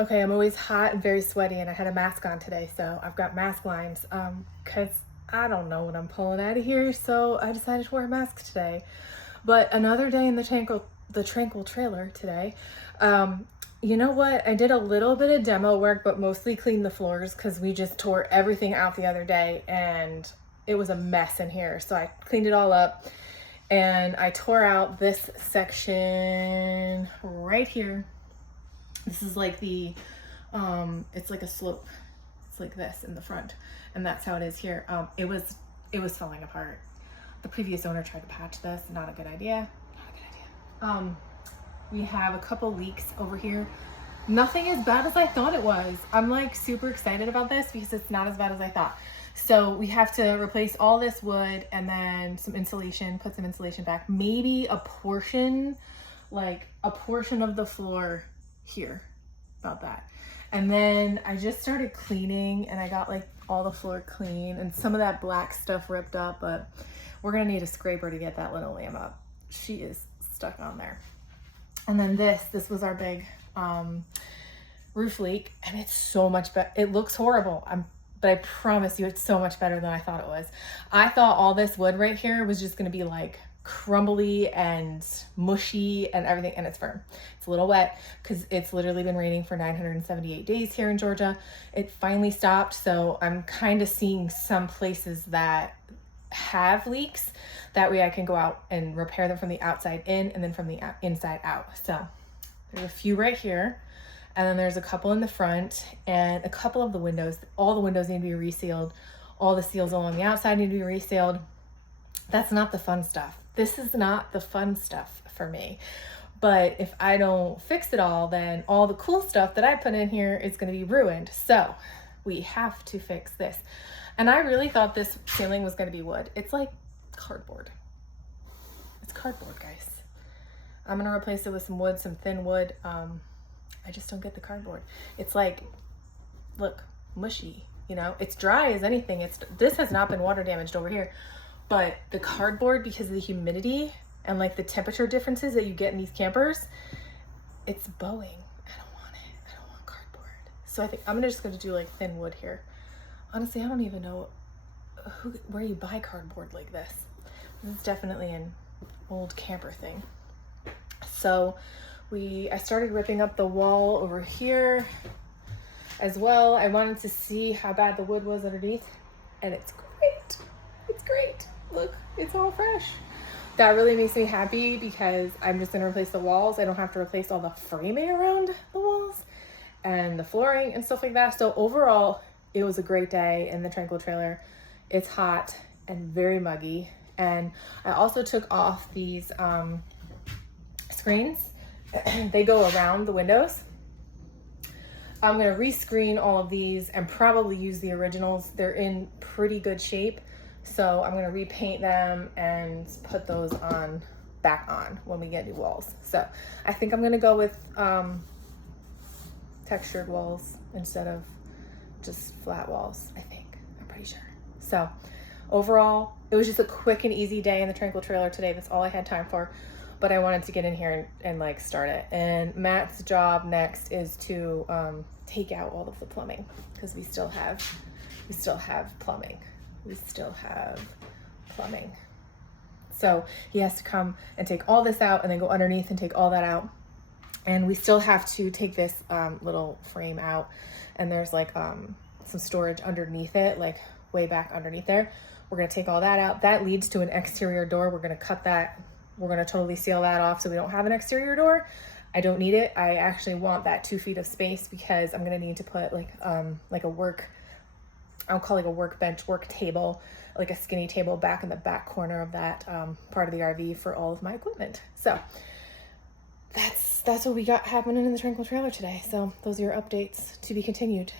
Okay, I'm always hot and very sweaty, and I had a mask on today, so I've got mask lines. Cause I don't know what I'm pulling out of here, so I decided to wear a mask today. But another day in the Tranquil trailer today. You know what? I did a little bit of demo work, but mostly cleaned the floors because we just tore everything out the other day, and it was a mess in here. So I cleaned it all up, and I tore out this section right here. This is like it's like a slope. It's like this in the front, and that's how it is here. It was falling apart. The previous owner tried to patch this. Not a good idea. Not a good idea. We have a couple leaks over here. Nothing as bad as I thought it was. I'm like super excited about this because it's not as bad as I thought. So we have to replace all this wood and then some insulation, put some insulation back. Maybe a portion of the floor here, about that. And then I just started cleaning, and I got like all the floor clean and some of that black stuff ripped up, but we're gonna need a scraper to get that linoleum up. She is stuck on there. And then this was our big roof leak, and it's so much better. It looks horrible, but I promise you it's so much better than I thought it was. I thought all this wood right here was just gonna be like crumbly and mushy and everything, and it's firm. It's a little wet because it's literally been raining for 978 days here in Georgia. It finally stopped, so I'm kind of seeing some places that have leaks. That way I can go out and repair them from the outside in and then from the inside out. So there's a few right here, and then there's a couple in the front and a couple of the windows. All the windows need to be resealed. All the seals along the outside need to be resealed. That's not the fun stuff. This is not the fun stuff for me. But if I don't fix it all, then all the cool stuff that I put in here is going to be ruined. So we have to fix this. And I really thought this ceiling was going to be wood. It's like cardboard. It's cardboard, guys. I'm going to replace it with some wood, some thin wood. I just don't get the cardboard. It's like, look, mushy, you know? It's dry as anything. This has not been water damaged over here. But the cardboard, because of the humidity and like the temperature differences that you get in these campers, it's bowing. I don't want it. I don't want cardboard. So I think I'm just going to do like thin wood here. Honestly, I don't even know where you buy cardboard like this. This is definitely an old camper thing. So I started ripping up the wall over here as well. I wanted to see how bad the wood was underneath, and it's great. It's great. Look, it's all fresh. That really makes me happy because I'm just going to replace the walls. I don't have to replace all the framing around the walls and the flooring and stuff like that. So overall, it was a great day in the Tranquil trailer. It's hot and very muggy. And I also took off these screens. They go around the windows. I'm going to rescreen all of these and probably use the originals. They're in pretty good shape. So I'm going to repaint them and put those back on when we get new walls. So I think I'm going to go with textured walls instead of just flat walls, I think. I'm pretty sure. So overall, it was just a quick and easy day in the Tranquil trailer today. That's all I had time for. But I wanted to get in here and like start it. And Matt's job next is to take out all of the plumbing because we still have plumbing. We still have plumbing. So he has to come and take all this out and then go underneath and take all that out. And we still have to take this little frame out, and there's like some storage underneath it, like way back underneath there. We're gonna take all that out. That leads to an exterior door. We're gonna cut that. We're gonna totally seal that off so we don't have an exterior door. I don't need it. I actually want that 2 feet of space because I'm gonna need to put like a work, I'll call it a workbench, work table, like a skinny table back in the back corner of that part of the RV for all of my equipment. So that's what we got happening in the Tranquil trailer today. So those are your updates to be continued.